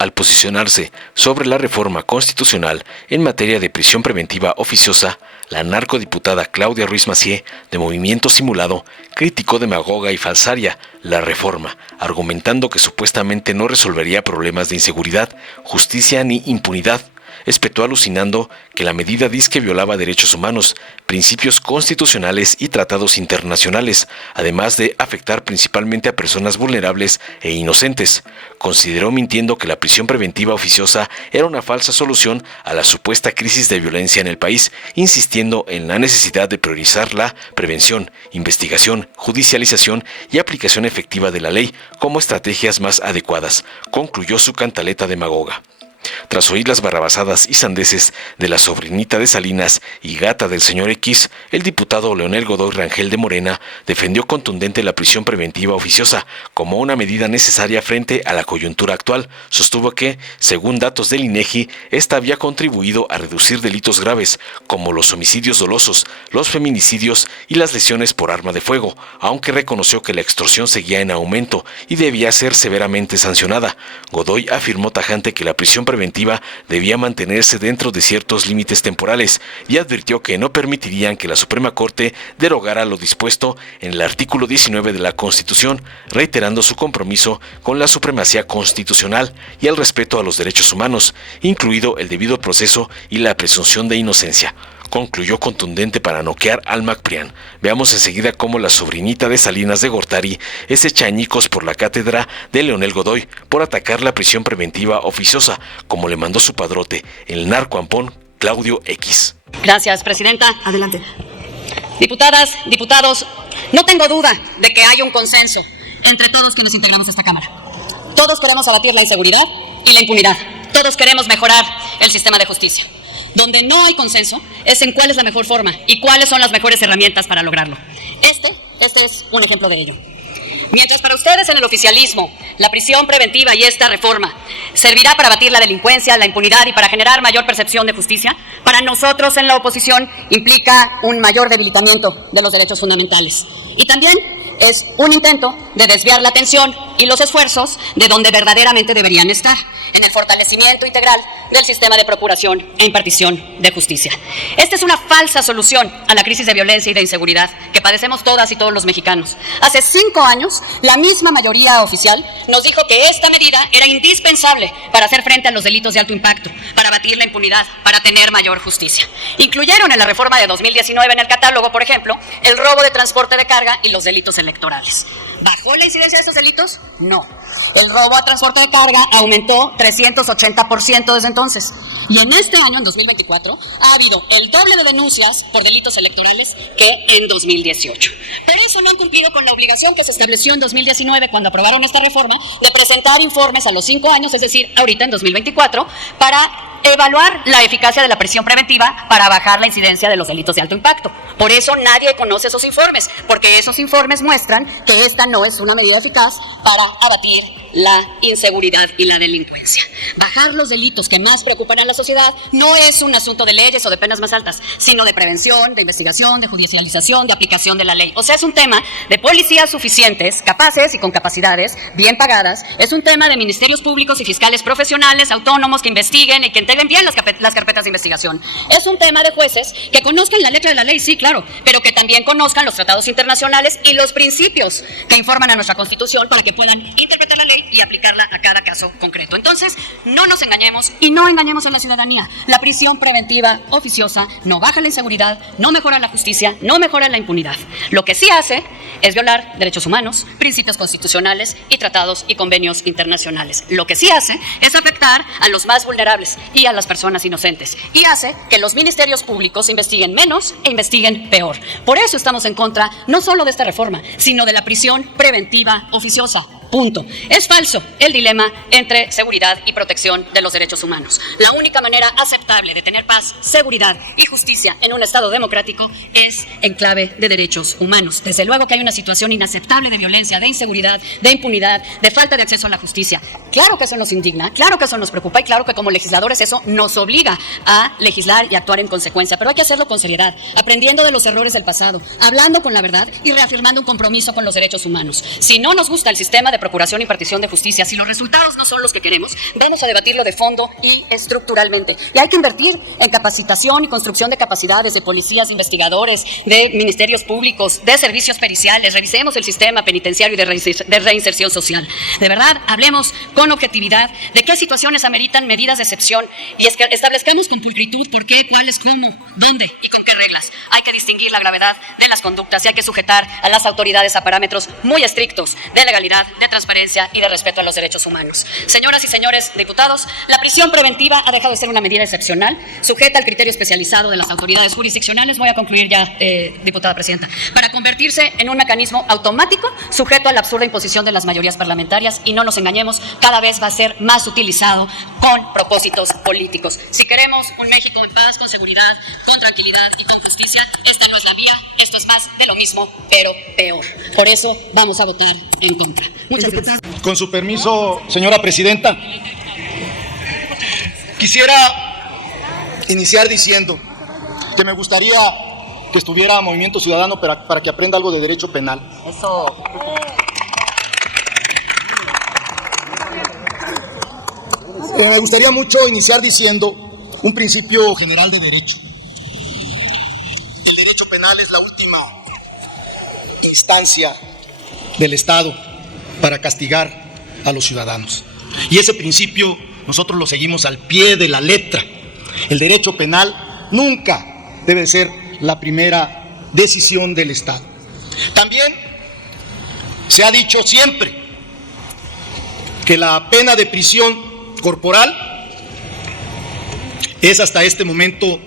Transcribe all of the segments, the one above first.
Al posicionarse sobre la reforma constitucional en materia de prisión preventiva oficiosa, la narcodiputada Claudia Ruiz Massieu, de Movimiento Simulado, criticó demagoga y falsaria la reforma, argumentando que supuestamente no resolvería problemas de inseguridad, justicia ni impunidad. Espetó alucinando que la medida disque violaba derechos humanos, principios constitucionales y tratados internacionales, además de afectar principalmente a personas vulnerables e inocentes. Consideró mintiendo que la prisión preventiva oficiosa era una falsa solución a la supuesta crisis de violencia en el país, insistiendo en la necesidad de priorizar la prevención, investigación, judicialización y aplicación efectiva de la ley como estrategias más adecuadas, concluyó su cantaleta demagoga. Tras oír las barrabasadas y sandeces de la sobrinita de Salinas y gata del señor X, el diputado Leonel Godoy Rangel de Morena defendió contundente la prisión preventiva oficiosa como una medida necesaria frente a la coyuntura actual. Sostuvo que, según datos del INEGI, esta había contribuido a reducir delitos graves como los homicidios dolosos, los feminicidios y las lesiones por arma de fuego, aunque reconoció que la extorsión seguía en aumento y debía ser severamente sancionada. Godoy afirmó tajante que la prisión preventiva debía mantenerse dentro de ciertos límites temporales y advirtió que no permitirían que la Suprema Corte derogara lo dispuesto en el artículo 19 de la Constitución, reiterando su compromiso con la supremacía constitucional y el respeto a los derechos humanos, incluido el debido proceso y la presunción de inocencia. Concluyó contundente para noquear al MacPrián. Veamos enseguida cómo la sobrinita de Salinas de Gortari es hecha añicos por la cátedra de Leonel Godoy por atacar la prisión preventiva oficiosa, como le mandó su padrote, el narcoampón Claudio X. Gracias, presidenta. Adelante. Diputadas, diputados, no tengo duda de que hay un consenso entre todos quienes integramos esta Cámara. Todos queremos abatir la inseguridad y la impunidad. Todos queremos mejorar el sistema de justicia. Donde no hay consenso es en cuál es la mejor forma y cuáles son las mejores herramientas para lograrlo. Este es un ejemplo de ello. Mientras para ustedes en el oficialismo la prisión preventiva y esta reforma servirá para abatir la delincuencia, la impunidad y para generar mayor percepción de justicia, para nosotros en la oposición implica un mayor debilitamiento de los derechos fundamentales. Y también es un intento de desviar la atención y los esfuerzos de donde verdaderamente deberían estar, en el fortalecimiento integral del sistema de procuración e impartición de justicia. Esta es una falsa solución a la crisis de violencia y de inseguridad que padecemos todas y todos los mexicanos. Hace 5 años, la misma mayoría oficial nos dijo que esta medida era indispensable para hacer frente a los delitos de alto impacto, para abatir la impunidad, para tener mayor justicia. Incluyeron en la reforma de 2019 en el catálogo, por ejemplo, el robo de transporte de carga y los delitos electorales. ¿Bajó la incidencia de estos delitos? No. El robo a transporte de carga aumentó 380% desde entonces. Y en este año, en 2024, ha habido el doble de denuncias por delitos electorales que en 2018. Pero eso no han cumplido con la obligación que se estableció en 2019 cuando aprobaron esta reforma de presentar informes a los 5 años, es decir, ahorita en 2024, para evaluar la eficacia de la prisión preventiva para bajar la incidencia de los delitos de alto impacto. Por eso nadie conoce esos informes, porque esos informes muestran que esta no es una medida eficaz para abatir la inseguridad y la delincuencia. Bajar los delitos que más preocupan a la sociedad no es un asunto de leyes o de penas más altas, sino de prevención, de investigación, de judicialización, de aplicación de la ley. O sea, es un tema de policías suficientes, capaces y con capacidades, bien pagadas. Es un tema de ministerios públicos y fiscales profesionales, autónomos, que investiguen y que integren bien las carpetas de investigación. Es un tema de jueces que conozcan la letra de la ley, sí, claro, pero que también conozcan los tratados internacionales y los principios que informan a nuestra Constitución para que puedan interpretar la ley y aplicarla a cada caso concreto. Entonces, no nos engañemos y no engañemos a la ciudadanía. La prisión preventiva oficiosa no baja la inseguridad, no mejora la justicia, no mejora la impunidad. Lo que sí hace es violar derechos humanos, principios constitucionales y tratados y convenios internacionales. Lo que sí hace es afectar a los más vulnerables y a las personas inocentes. Y hace que los ministerios públicos investiguen menos e investiguen peor. Por eso estamos en contra no solo de esta reforma, sino de la prisión preventiva oficiosa. Punto. Es falso el dilema entre seguridad y protección de los derechos humanos. La única manera aceptable de tener paz, seguridad y justicia en un Estado democrático es en clave de derechos humanos. Desde luego que hay una situación inaceptable de violencia, de inseguridad, de impunidad, de falta de acceso a la justicia. Claro que eso nos indigna, claro que eso nos preocupa y claro que como legisladores eso nos obliga a legislar y actuar en consecuencia. Pero hay que hacerlo con seriedad, aprendiendo de los errores del pasado, hablando con la verdad y reafirmando un compromiso con los derechos humanos. Si no nos gusta el sistema de procuración y impartición de justicia, si los resultados no son los que queremos, vamos a debatirlo de fondo y estructuralmente. Y hay que invertir en capacitación y construcción de capacidades de policías, de investigadores, de ministerios públicos, de servicios periciales. Revisemos el sistema penitenciario y de reinserción social. De verdad, hablemos con objetividad de qué situaciones ameritan medidas de excepción y establezcamos con pulcritud por qué, cuáles, cómo, dónde y con qué reglas. Hay que distinguir la gravedad de las conductas y hay que sujetar a las autoridades a parámetros muy estrictos de legalidad, de transparencia y de respeto a los derechos humanos. Señoras y señores diputados, la prisión preventiva ha dejado de ser una medida excepcional, sujeta al criterio especializado de las autoridades jurisdiccionales, voy a concluir ya, diputada presidenta, para convertirse en un mecanismo automático sujeto a la absurda imposición de las mayorías parlamentarias, y no nos engañemos, cada vez va a ser más utilizado con propósitos políticos. Si queremos un México en paz, con seguridad, con tranquilidad y con justicia, esta no es la vía, esto es más de lo mismo, pero peor. Por eso vamos a votar en contra. Muchas gracias. Con su permiso, señora presidenta, quisiera iniciar diciendo que me gustaría que estuviera Movimiento Ciudadano para que aprenda algo de derecho penal. Eso. Me gustaría mucho iniciar diciendo un principio general de derecho. El derecho penal es la última instancia del Estado para castigar a los ciudadanos. Y ese principio nosotros lo seguimos al pie de la letra. El derecho penal nunca debe ser la primera decisión del Estado. También se ha dicho siempre que la pena de prisión corporal es hasta este momento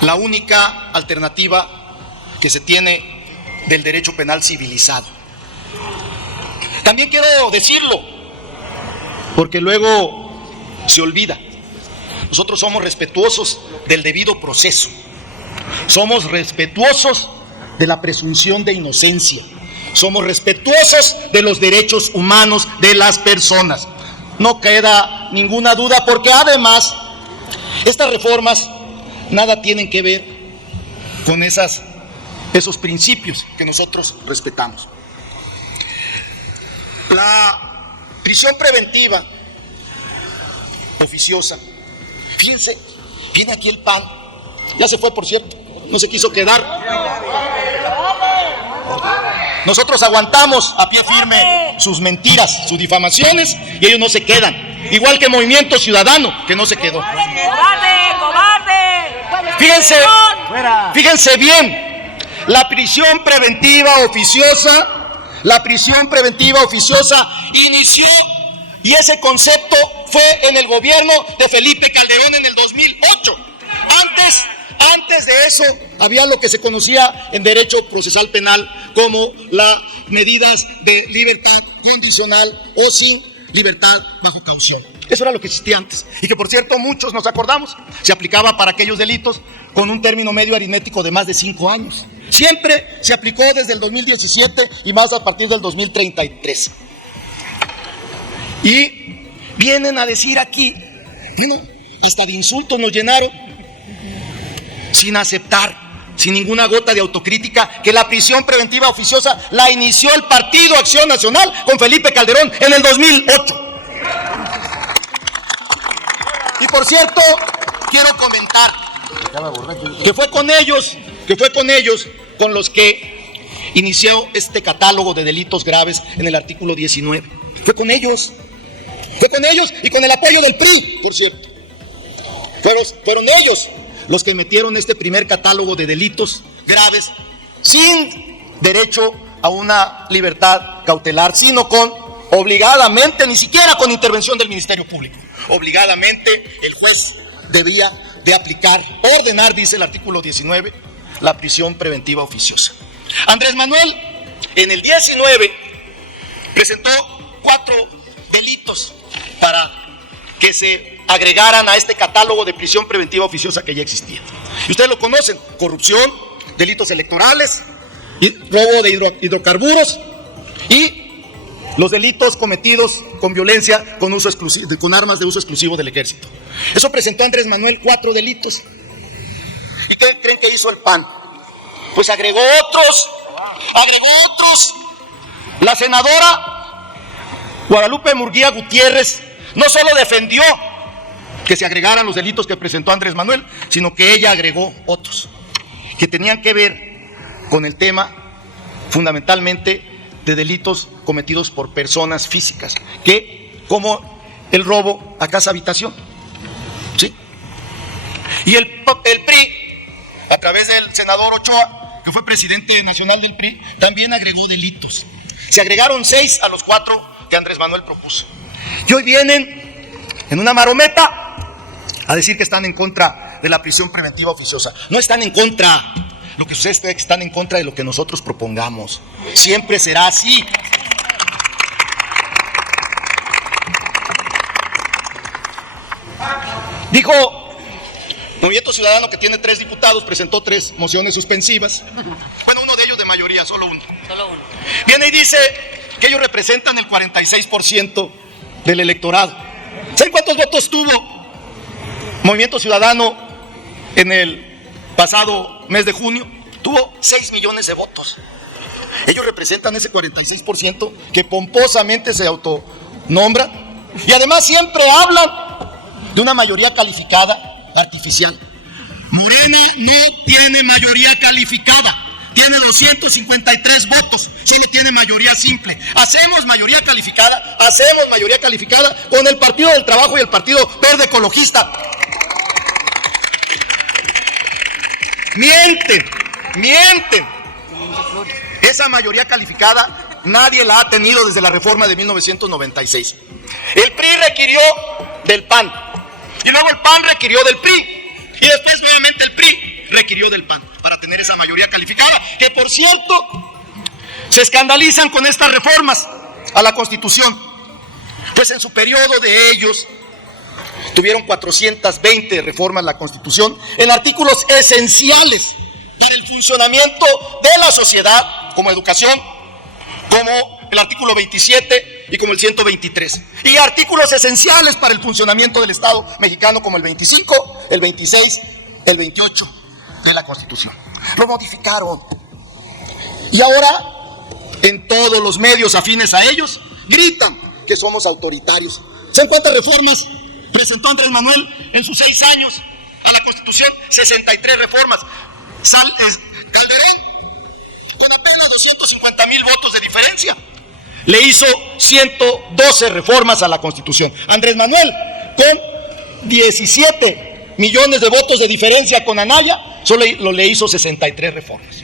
la única alternativa que se tiene del derecho penal civilizado. También quiero decirlo, porque luego se olvida. Nosotros somos respetuosos del debido proceso. Somos respetuosos de la presunción de inocencia. Somos respetuosos de los derechos humanos de las personas. No queda ninguna duda, porque además estas reformas nada tienen que ver con esos principios que nosotros respetamos. La prisión preventiva oficiosa, fíjense, viene aquí el PAN, ya se fue, por cierto, no se quiso quedar. Nosotros aguantamos a pie firme sus mentiras, sus difamaciones, y ellos no se quedan. Igual que Movimiento Ciudadano, que no se quedó. Fíjense bien, la prisión preventiva oficiosa inició, y ese concepto fue en el gobierno de Felipe Calderón en el 2008. Antes de eso había lo que se conocía en derecho procesal penal como las medidas de libertad condicional o sin libertad bajo caución. Eso era lo que existía antes, y que por cierto muchos nos acordamos, se aplicaba para aquellos delitos con un término medio aritmético de más de 5 años. Siempre se aplicó desde el 2017 y más a partir del 2033. Y vienen a decir aquí, bueno, hasta de insultos nos llenaron, sin aceptar, sin ninguna gota de autocrítica, que la prisión preventiva oficiosa la inició el Partido Acción Nacional con Felipe Calderón en el 2008. Y por cierto, quiero comentar que fue con ellos con los que inició este catálogo de delitos graves en el artículo 19. Fue con ellos y con el apoyo del PRI, por cierto. Fueron ellos los que metieron este primer catálogo de delitos graves sin derecho a una libertad cautelar, sino obligadamente, ni siquiera con intervención del Ministerio Público. Obligadamente el juez debía de ordenar, dice el artículo 19, la prisión preventiva oficiosa. Andrés Manuel en el 19 presentó 4 delitos para que se agregaran a este catálogo de prisión preventiva oficiosa que ya existía. Y ustedes lo conocen: corrupción, delitos electorales, robo de hidrocarburos y los delitos cometidos con violencia con armas de uso exclusivo del ejército. Eso presentó Andrés Manuel, 4 delitos. ¿Y qué creen que hizo el PAN? Pues agregó otros. La senadora Guadalupe Murguía Gutiérrez no solo defendió que se agregaran los delitos que presentó Andrés Manuel, sino que ella agregó otros que tenían que ver con el tema fundamentalmente de delitos cometidos por personas físicas, como el robo a casa habitación. ¿Sí? Y el PRI, a través del senador Ochoa, que fue presidente nacional del PRI, también agregó delitos. Se agregaron 6 a los 4 que Andrés Manuel propuso. Y hoy vienen en una marometa a decir que están en contra de la prisión preventiva oficiosa. No están en contra. Lo que sucede es que están en contra de lo que nosotros propongamos. Siempre será así. Dijo Movimiento Ciudadano, que tiene 3 diputados, presentó 3 mociones suspensivas. Bueno, uno de ellos de mayoría, solo uno. Viene y dice que ellos representan el 46% del electorado. ¿Saben cuántos votos tuvo Movimiento Ciudadano en el pasado mes de junio? Tuvo 6 millones de votos. Ellos representan ese 46% que pomposamente se autonombra y además siempre hablan de una mayoría calificada artificial. Morena no tiene mayoría calificada, tiene 253 votos, solo tiene mayoría simple. Hacemos mayoría calificada con el Partido del Trabajo y el Partido Verde Ecologista. Mienten. Esa mayoría calificada nadie la ha tenido desde la reforma de 1996. El PRI requirió del PAN, y luego el PAN requirió del PRI, y después nuevamente el PRI requirió del PAN para tener esa mayoría calificada, que por cierto se escandalizan con estas reformas a la Constitución, pues en su periodo de ellos tuvieron 420 reformas a la Constitución en artículos esenciales para el funcionamiento de la sociedad, como educación, como el artículo 27 y como el 123, y artículos esenciales para el funcionamiento del Estado mexicano, como el 25, el 26, el 28 de la Constitución. Lo modificaron. Y ahora, en todos los medios afines a ellos, gritan que somos autoritarios. ¿Saben cuántas reformas presentó Andrés Manuel en sus 6 años a la Constitución? 63 reformas. Calderón, con apenas 250,000 votos de diferencia, le hizo 112 reformas a la Constitución. Andrés Manuel, con 17 millones de votos de diferencia con Anaya, solo le hizo 63 reformas.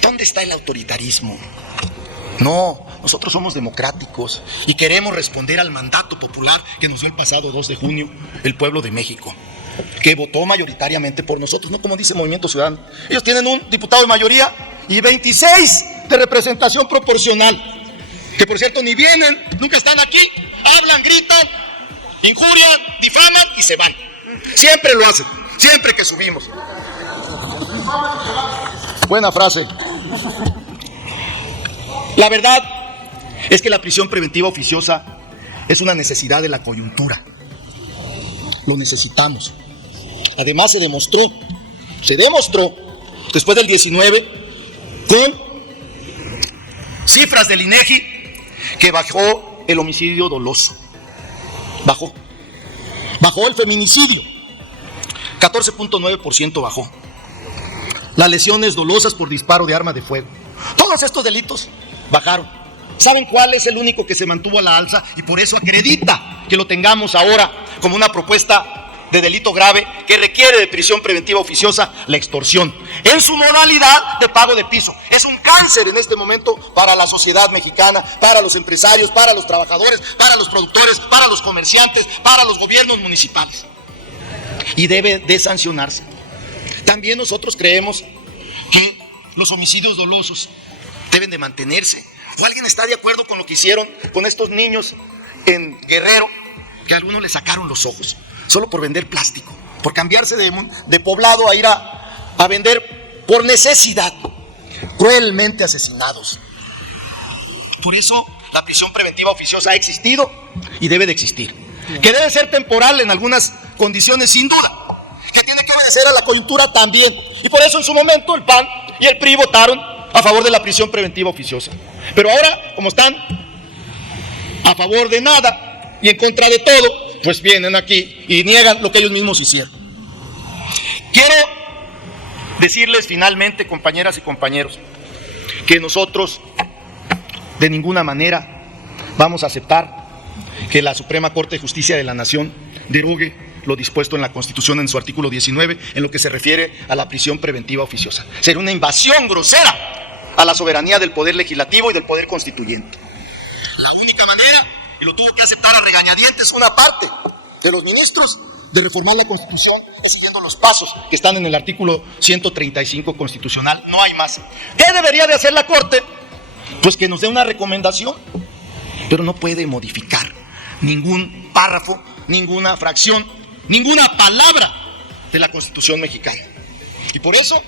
¿Dónde está el autoritarismo? No, nosotros somos democráticos y queremos responder al mandato popular que nos dio el pasado 2 de junio el pueblo de México, que votó mayoritariamente por nosotros, no como dice Movimiento Ciudadano. Ellos tienen un diputado de mayoría y 26 de representación proporcional, que por cierto ni vienen, nunca están aquí, hablan, gritan, injurian, difaman y se van. Siempre lo hacen, siempre que subimos. Buena frase. La verdad es que la prisión preventiva oficiosa es una necesidad de la coyuntura. Lo necesitamos. Además se demostró después del 19 con cifras del INEGI que bajó el homicidio doloso. Bajó el feminicidio. 14.9% bajó. Las lesiones dolosas por disparo de arma de fuego. Todos estos delitos bajaron. ¿Saben cuál es el único que se mantuvo a la alza? Y por eso acredita que lo tengamos ahora como una propuesta de delito grave que requiere de prisión preventiva oficiosa: la extorsión, en su modalidad de pago de piso. Es un cáncer en este momento para la sociedad mexicana, para los empresarios, para los trabajadores, para los productores, para los comerciantes, para los gobiernos municipales. Y debe de sancionarse. También nosotros creemos que los homicidios dolosos deben de mantenerse. ¿O alguien está de acuerdo con lo que hicieron con estos niños en Guerrero, que a algunos les sacaron los ojos solo por vender plástico, por cambiarse de poblado a ir a vender por necesidad, cruelmente asesinados? Por eso la prisión preventiva oficiosa ha existido y debe de existir, que debe ser temporal en algunas condiciones sin duda, que tiene que obedecer a la coyuntura también, y por eso en su momento el PAN y el PRI votaron a favor de la prisión preventiva oficiosa. Pero ahora, como están a favor de nada y en contra de todo, pues vienen aquí y niegan lo que ellos mismos hicieron. Quiero decirles finalmente, compañeras y compañeros, que nosotros de ninguna manera vamos a aceptar que la Suprema Corte de Justicia de la Nación derogue lo dispuesto en la Constitución en su artículo 19 en lo que se refiere a la prisión preventiva oficiosa. Será una invasión grosera a la soberanía del Poder Legislativo y del Poder Constituyente. La única manera, y lo tuvo que aceptar a regañadientes una parte de los ministros, de reformar la Constitución es siguiendo los pasos que están en el artículo 135 constitucional. No hay más. ¿Qué debería de hacer la Corte? Pues que nos dé una recomendación, pero no puede modificar ningún párrafo, ninguna fracción, ninguna palabra de la Constitución mexicana. Y por eso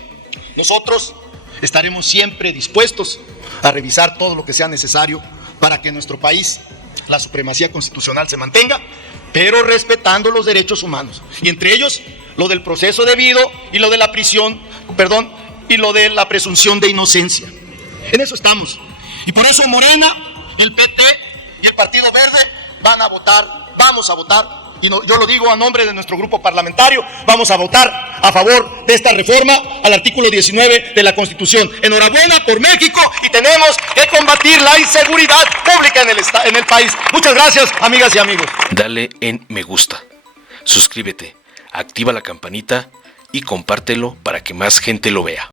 nosotros estaremos siempre dispuestos a revisar todo lo que sea necesario para que en nuestro país la supremacía constitucional se mantenga, pero respetando los derechos humanos, y entre ellos lo del proceso debido y lo de la y lo de la presunción de inocencia. En eso estamos. Y por eso Morena, el PT y el Partido Verde vamos a votar, y yo lo digo a nombre de nuestro grupo parlamentario, vamos a votar a favor de esta reforma al artículo 19 de la Constitución. Enhorabuena por México, y tenemos que combatir la inseguridad pública en el país. Muchas gracias, amigas y amigos. Dale en me gusta, suscríbete, activa la campanita y compártelo para que más gente lo vea.